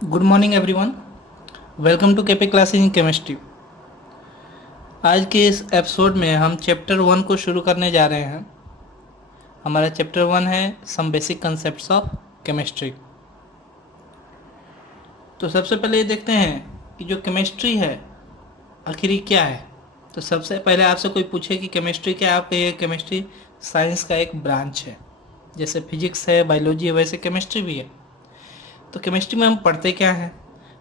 Good morning everyone. Welcome to KP classes in chemistry. आज के इस एपिसोड में हम चैप्टर 1 को शुरू करने जा रहे हैं। हमारा चैप्टर 1 है some basic concepts of chemistry. तो सबसे पहले ये देखते हैं कि जो केमिस्ट्री है आखिर ये क्या है। तो सबसे पहले आपसे कोई पूछे कि केमिस्ट्री क्या है, आप कहिए केमिस्ट्री साइंस का एक ब्रांच है। जैसे फिजिक्स है, बायोलॉजी है, वैसे केमिस्ट्री भी है। तो केमिस्ट्री में हम पढ़ते क्या हैं?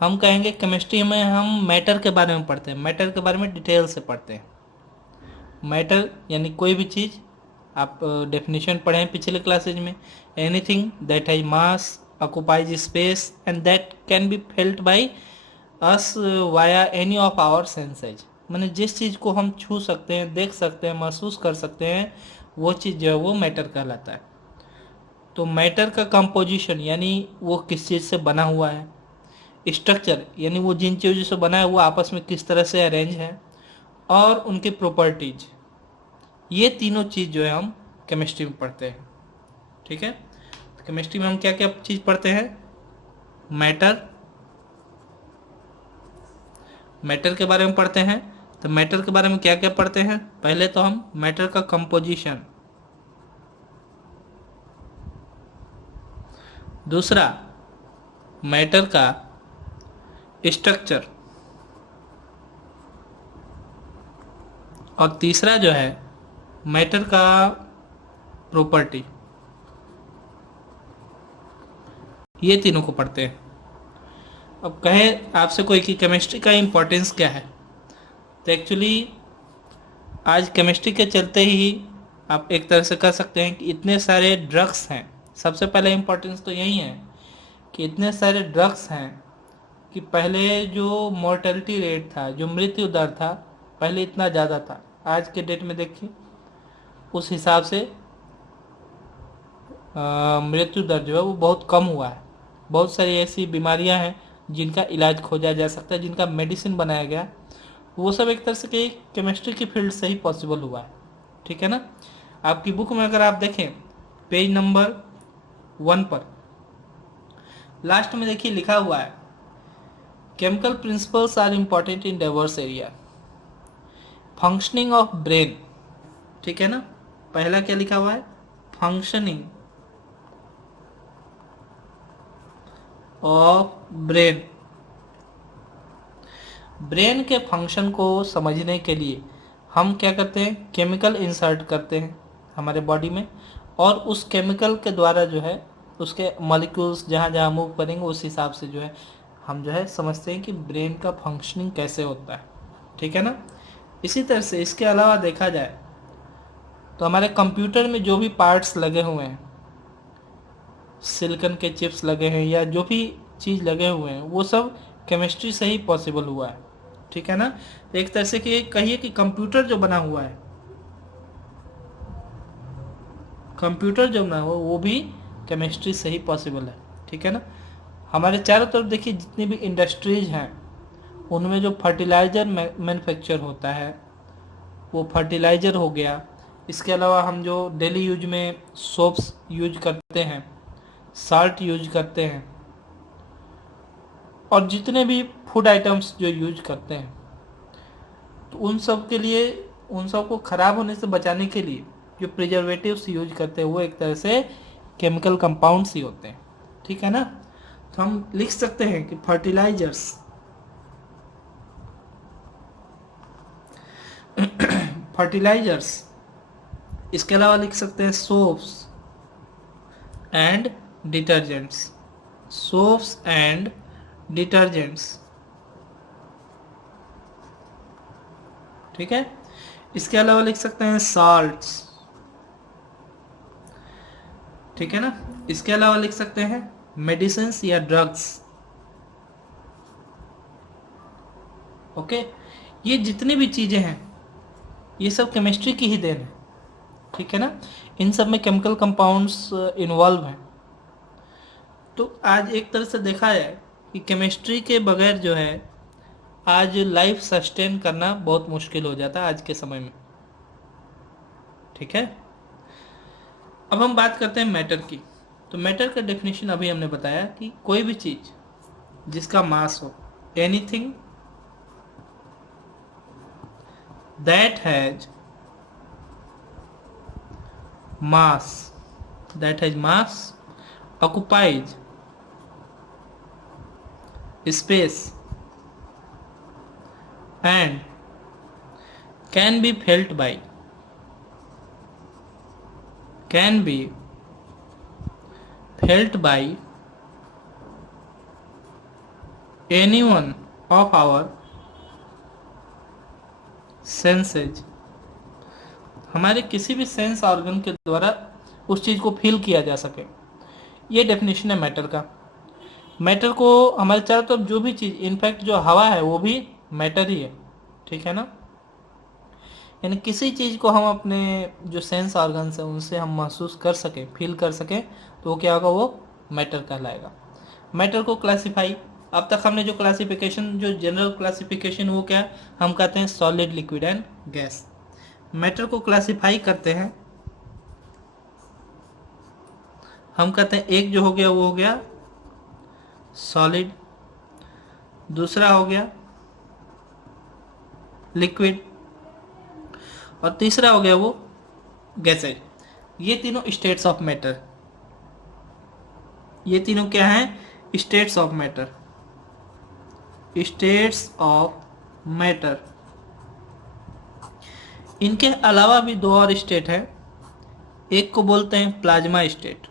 हम कहेंगे केमिस्ट्री में हम मैटर के बारे में पढ़ते हैं। मैटर के बारे में डिटेल से पढ़ते हैं। मैटर यानी कोई भी चीज़, आप डेफिनेशन पढ़े हैं पिछले क्लासेज में। Anything that has mass, occupies space and that can be felt by us via any of our senses. मैंने जिस चीज़ को हम छू सकते हैं, देख सकते हैं, महसूस कर सकते हैं, वो चीज़ जो है वो मैटर कहलाता है। तो मैटर का कंपोजिशन यानी वो किस चीज़ से बना हुआ है। स्ट्रक्चर यानी वो जिन चीज़ों से बना है वो आपस में किस तरह से अरेंज है, और उनकी प्रॉपर्टीज। ये तीनों चीज़ जो है हम केमिस्ट्री में पढ़ते हैं। ठीक है, तो केमिस्ट्री में हम क्या क्या चीज़ पढ़ते हैं? मैटर, मैटर के बारे में पढ़ते हैं। तो मैटर के बारे में क्या क्या पढ़ते हैं? पहले तो हम मैटर का कंपोजिशन, दूसरा मैटर का स्ट्रक्चर, और तीसरा जो है मैटर का प्रॉपर्टी। ये तीनों को पढ़ते हैं। अब कहे आपसे कोई कि केमिस्ट्री का इम्पोर्टेंस क्या है, तो एक्चुअली आज केमिस्ट्री के चलते ही आप एक तरह से कह सकते हैं कि इतने सारे ड्रग्स हैं। सबसे पहले इम्पोर्टेंस तो यही है कि इतने सारे ड्रग्स हैं कि पहले जो मोर्टेलिटी रेट था, जो मृत्यु दर था, पहले इतना ज़्यादा था। आज के डेट में देखिए उस हिसाब से मृत्यु दर जो है वो बहुत कम हुआ है। बहुत सारी ऐसी बीमारियां हैं जिनका इलाज खोजा जा सकता है, जिनका मेडिसिन बनाया गया, वो सब एक तरह से कि केमिस्ट्री की फील्ड से ही पॉसिबल हुआ है। ठीक है ना। आपकी बुक में अगर आप देखें पेज नंबर 1 पर लास्ट में देखिए लिखा हुआ है chemical principles are important in diverse area, functioning of brain. ठीक है ना। पहला क्या लिखा हुआ है? Functioning of brain. ब्रेन के फंक्शन को समझने के लिए हम क्या करते हैं? केमिकल इंसर्ट करते हैं हमारे बॉडी में, और उस केमिकल के द्वारा जो है उसके मॉलिक्यूल्स जहाँ जहाँ मूव करेंगे उस हिसाब से जो है हम जो है समझते हैं कि ब्रेन का फंक्शनिंग कैसे होता है। ठीक है ना। इसी तरह से इसके अलावा देखा जाए तो हमारे कंप्यूटर में जो भी पार्ट्स लगे हुए हैं, सिलिकॉन के चिप्स लगे हैं या जो भी चीज़ लगे हुए हैं, वो सब केमिस्ट्री से ही पॉसिबल हुआ है। ठीक है ना। एक तरह से कि कहिए कि कंप्यूटर जो बना हुआ है, कंप्यूटर जो बना हुआ है वो भी केमिस्ट्री से ही पॉसिबल है। ठीक है ना। हमारे चारों तरफ देखिए जितनी भी इंडस्ट्रीज हैं उनमें जो फर्टिलाइज़र मैन्युफैक्चर होता है वो फर्टिलाइज़र हो गया। इसके अलावा हम जो डेली यूज में सोप्स यूज करते हैं, साल्ट यूज करते हैं, और जितने भी फूड आइटम्स जो यूज करते हैं, तो उन सब के लिए, उन सब को ख़राब होने से बचाने के लिए जो प्रिजर्वेटिव्स यूज करते हैं वो एक तरह से केमिकल कंपाउंड्स ही होते हैं। ठीक है ना। तो हम लिख सकते हैं कि फर्टिलाइजर्स फर्टिलाइजर्स। इसके अलावा लिख सकते हैं soaps and detergents, soaps and detergents. ठीक है। इसके अलावा लिख सकते हैं साल्ट्स। ठीक है ना। इसके अलावा लिख सकते हैं मेडिसिन या ड्रग्स। ओके। ये जितनी भी चीजें हैं ये सब केमिस्ट्री की ही देन है। ठीक है ना। इन सब में केमिकल कंपाउंड्स इन्वॉल्व हैं। तो आज एक तरह से देखा जाए कि केमिस्ट्री के बगैर जो है आज लाइफ सस्टेन करना बहुत मुश्किल हो जाता है आज के समय में। ठीक है। अब हम बात करते हैं मैटर की। तो मैटर का डेफिनेशन अभी हमने बताया कि कोई भी चीज़ जिसका मास हो, anything that has mass, occupies space and can be felt by any one of our senses, हमारे किसी भी सेंस ऑर्गन के द्वारा उस चीज को फील किया जा सके। ये डेफिनेशन है मैटर का। मैटर को हमारे चारों तरफ जो भी चीज, इनफैक्ट जो हवा है वो भी मैटर ही है, ठीक है ना। यानी किसी चीज को हम अपने जो सेंस ऑर्गन्स है उनसे हम महसूस कर सके, फील कर सके, तो वो क्या होगा, वो मैटर कहलाएगा। मैटर को क्लासिफाई, अब तक हमने जो क्लासिफिकेशन, जो जनरल क्लासिफिकेशन, वो क्या है, हम कहते हैं solid, liquid and gas. Matter को क्लासिफाई करते हैं, हम कहते हैं एक जो हो गया वो हो गया सॉलिड, दूसरा हो गया लिक्विड, और तीसरा हो गया वो गैसेज। ये तीनों स्टेट्स ऑफ मैटर, ये तीनों क्या हैं, states of matter, states of matter. इनके अलावा भी दो और स्टेट है, एक को बोलते हैं प्लाज्मा स्टेट,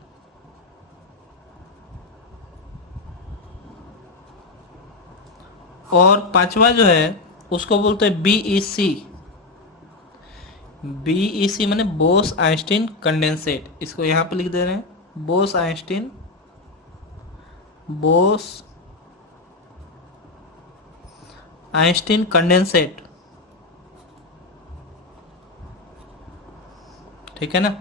और पांचवा जो है उसको बोलते हैं बीईसी। बीईसी माने बोस आइंस्टीन कंडेंसेट, इसको यहां पे लिख दे रहे हैं, बोस आइंस्टीन कंडेंसेट, ठीक है ना।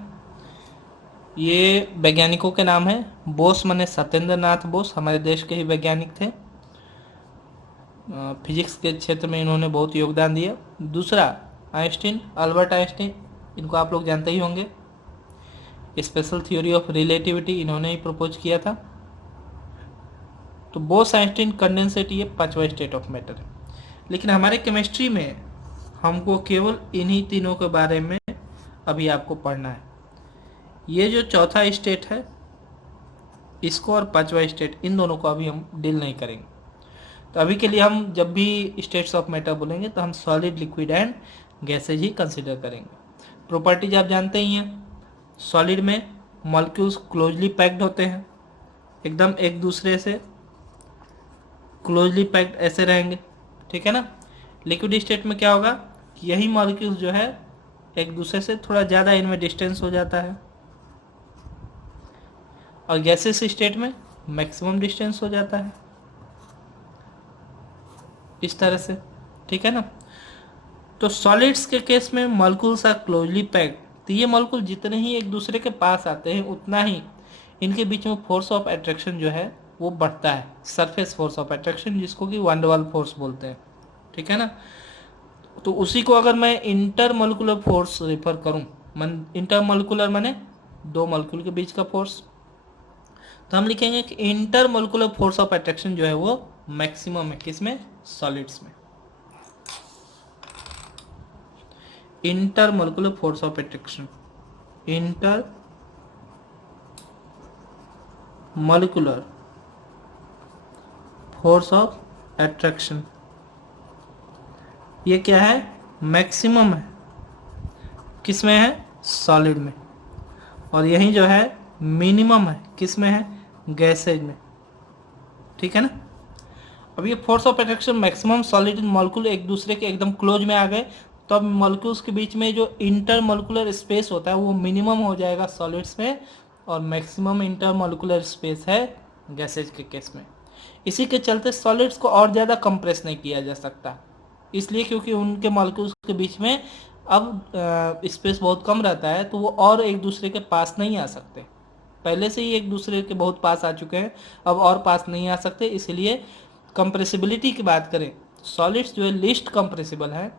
ये वैज्ञानिकों के नाम है। बोस माने सत्येंद्र नाथ बोस, हमारे देश के ही वैज्ञानिक थे, फिजिक्स के क्षेत्र में इन्होंने बहुत योगदान दिया। दूसरा आइंस्टीन, अल्बर्ट आइंस्टीन, इनको आप लोग जानते ही होंगे, स्पेशल थ्योरी ऑफ रिलेटिविटी इन्होंने ही प्रपोज किया था। तो बोस आइंस्टीन कंडेंसेट ये पांचवा स्टेट ऑफ मैटर है। लेकिन हमारे केमिस्ट्री में हमको केवल इन्हीं तीनों के बारे में अभी आपको पढ़ना है। ये जो चौथा स्टेट है इसको और पांचवा स्टेट, इन दोनों को अभी हम डील नहीं करेंगे। तो अभी के लिए हम जब भी स्टेट्स ऑफ मैटर बोलेंगे तो हम solid, liquid and gases he consider करेंगे। प्रॉपर्टीज आप जानते ही हैं, सॉलिड में मॉलिक्यूल्स क्लोजली पैक्ड होते हैं, एकदम एक दूसरे से क्लोजली पैक्ड ऐसे रहेंगे, ठीक है ना। लिक्विड स्टेट में क्या होगा, यही मॉलिक्यूल्स जो है एक दूसरे से थोड़ा ज़्यादा इनमें डिस्टेंस हो जाता है, और गैसेस स्टेट में मैक्सिमम डिस्टेंस हो जाता है, इस तरह से, ठीक है ना। तो सॉलिड्स के केस में मॉलिक्यूल्स आर क्लोजली पैक्ड, तो ये मॉलिक्यूल जितने ही एक दूसरे के पास आते हैं उतना ही इनके बीच में फोर्स ऑफ अट्रैक्शन जो है वो बढ़ता है, सरफेस फोर्स ऑफ अट्रैक्शन, जिसको कि वान डर वाल फोर्स बोलते हैं, ठीक है ना। तो उसी को अगर मैं इंटरमोलिकुलर फोर्स रेफर करूं, इंटरमोलिकुलर माने दो मॉलिक्यूल के बीच का फोर्स, तो हम लिखेंगे कि इंटरमोलिकुलर फोर्स ऑफ अट्रैक्शन जो है वो मैक्सिमम है, किसमें, सॉलिड्स में। Intermolecular force of attraction, intermolecular force of attraction, ये क्या है, मैक्सिमम है, किसमें है, सॉलिड में, और यही जो है मिनिमम है, किसमें है, गैसेज में, ठीक है ना। अब ये force of attraction maximum, solid molecule एक दूसरे के एकदम क्लोज में आ गए, तो अब मॉलिक्यूल्स के बीच में जो इंटरमोलिकुलर स्पेस होता है वो मिनिमम हो जाएगा सॉलिड्स में, और मैक्सिमम इंटरमोलिकुलर स्पेस है गैसेज के केस में। इसी के चलते सॉलिड्स को और ज़्यादा कंप्रेस नहीं किया जा सकता, इसलिए क्योंकि उनके मॉलिक्यूल्स के बीच में अब स्पेस बहुत कम रहता है, तो वो और एक दूसरे के पास नहीं आ सकते। पहले से ही एक दूसरे के बहुत पास आ चुके हैं, अब और पास नहीं आ सकते। इसलिए कंप्रेसिबिलिटी की बात करें, सॉलिड्स जो है लीस्ट कंप्रेसिबल है,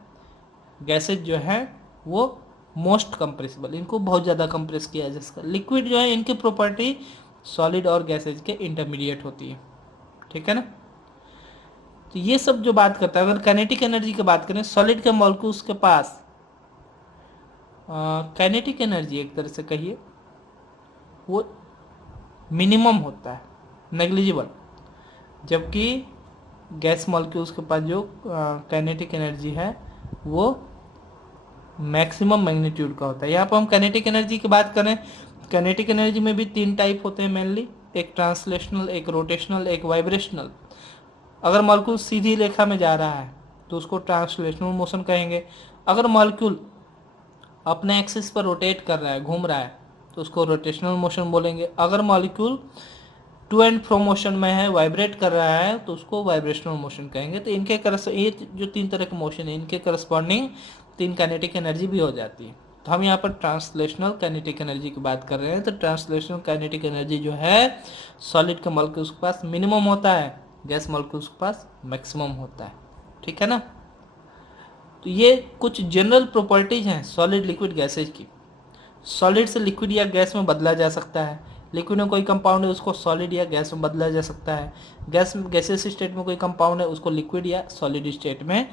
गैसेज जो है वो मोस्ट कंप्रेसिबल, इनको बहुत ज़्यादा कंप्रेस किया जा सकता है। लिक्विड जो है इनकी प्रॉपर्टी सॉलिड और गैसेज के इंटरमीडिएट होती है, ठीक है ना। तो ये सब जो बात करता है, अगर काइनेटिक एनर्जी की बात करें, सॉलिड के मॉलिक्यूल्स के पास काइनेटिक एनर्जी एक तरह से कहिए वो मिनिमम होता है, नेग्लिजिबल, जबकि गैस मॉलिक्यूल्स के पास जो काइनेटिक एनर्जी है वो मैक्सिमम मैग्नीट्यूड का होता है। यहाँ पर हम काइनेटिक एनर्जी की बात करें, काइनेटिक एनर्जी में भी 3 टाइप होते हैं मेनली, एक ट्रांसलेशनल, एक रोटेशनल, एक वाइब्रेशनल। अगर मॉलिक्यूल सीधी रेखा में जा रहा है तो उसको ट्रांसलेशनल मोशन कहेंगे। अगर मॉलिक्यूल अपने एक्सिस पर रोटेट कर रहा है, घूम रहा है, तो उसको रोटेशनल मोशन बोलेंगे। अगर molecule to and fro motion में है, वाइब्रेट कर रहा है, तो उसको वाइब्रेशनल मोशन कहेंगे। तो इनके ये जो 3 तरह के मोशन है, इनके करस्पॉन्डिंग 3 काइनेटिक एनर्जी भी हो जाती है। तो हम यहाँ पर ट्रांसलेशनल काइनेटिक एनर्जी की बात कर रहे हैं। तो ट्रांसलेशनल काइनेटिक एनर्जी जो है सॉलिड के मॉलिक्यूल्स के पास मिनिमम होता है, गैस मॉलिक्यूल्स के पास मैक्सिमम होता है। ठीक है ना। तो ये कुछ जनरल प्रॉपर्टीज हैं सॉलिड लिक्विड गैसेज की। सॉलिड से लिक्विड या गैस में बदला जा सकता है, लिक्विड में कोई कंपाउंड है उसको सॉलिड या गैस में बदला जा सकता है, गैसेस स्टेट में कोई कंपाउंड है उसको लिक्विड या सॉलिड स्टेट में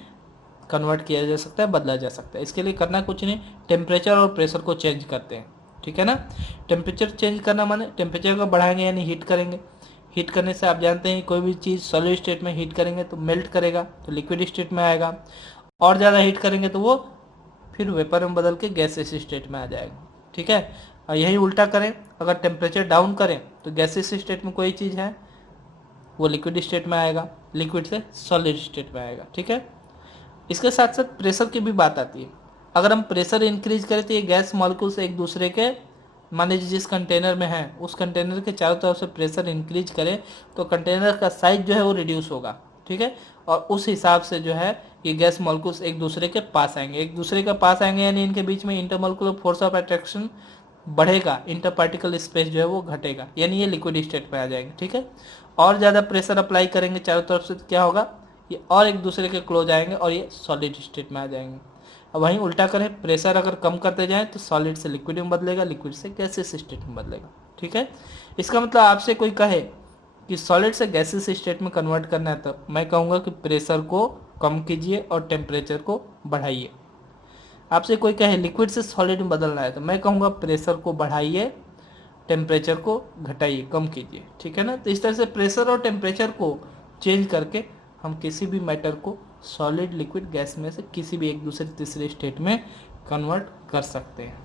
कन्वर्ट किया जा सकता है, बदला जा सकता है। इसके लिए करना कुछ नहीं, टेम्परेचर और प्रेशर को चेंज करते हैं। ठीक है ना। टेम्परेचर चेंज करना माने टेम्परेचर को बढ़ाएंगे यानी हीट करेंगे। हीट करने से आप जानते हैं कोई भी चीज़ सॉलिड स्टेट में हीट करेंगे तो मेल्ट करेगा, तो लिक्विड स्टेट में आएगा। और ज़्यादा हीट करेंगे तो वो फिर वेपर में बदल के गैसेस स्टेट में आ जाएगा। ठीक है। और यही उल्टा करें, अगर टेम्परेचर डाउन करें तो गैसेस स्टेट में कोई चीज़ है वो लिक्विड स्टेट में आएगा, लिक्विड से सॉलिड स्टेट में आएगा। ठीक है। इसके साथ साथ प्रेशर की भी बात आती है। अगर हम प्रेशर इंक्रीज करें तो ये गैस मॉलिक्यूल्स एक दूसरे के, मान लीजिए जिस कंटेनर में है उस कंटेनर के चारों तरफ से प्रेशर इंक्रीज करें तो कंटेनर का साइज जो है वो रिड्यूस होगा। ठीक है। और उस हिसाब से जो है ये गैस मॉलिक्यूल्स एक दूसरे के पास आएंगे, एक दूसरे के पास आएंगे यानी इनके बीच में इंटरमॉलिक्यूलर फोर्स ऑफ अट्रैक्शन बढ़ेगा, इंटर पार्टिकल स्पेस जो है वो घटेगा, यानी ये लिक्विड स्टेट में आ जाएंगे। ठीक है। और ज़्यादा प्रेशर अप्लाई करेंगे चारों तरफ से तो क्या होगा, ये और एक दूसरे के क्लोज आएंगे और ये सॉलिड स्टेट में आ जाएंगे। अब वहीं उल्टा करें, प्रेशर अगर कम करते जाएं तो सॉलिड से लिक्विड में बदलेगा, लिक्विड से गैसेस स्टेट में बदलेगा। ठीक है। इसका मतलब आपसे कोई कहे कि सॉलिड से गैसेस स्टेट में कन्वर्ट करना है तो मैं कहूँगा कि प्रेशर को कम कीजिए और टेम्परेचर को बढ़ाइए। आपसे कोई कहे लिक्विड से सॉलिड में बदलना है तो मैं कहूँगा प्रेशर को बढ़ाइए, टेम्परेचर को घटाइए, कम कीजिए। ठीक है ना। तो इस तरह से प्रेशर और टेम्परेचर को चेंज करके हम किसी भी मैटर को सॉलिड, लिक्विड, गैस में से किसी भी एक दूसरे तीसरे स्टेट में कन्वर्ट कर सकते हैं।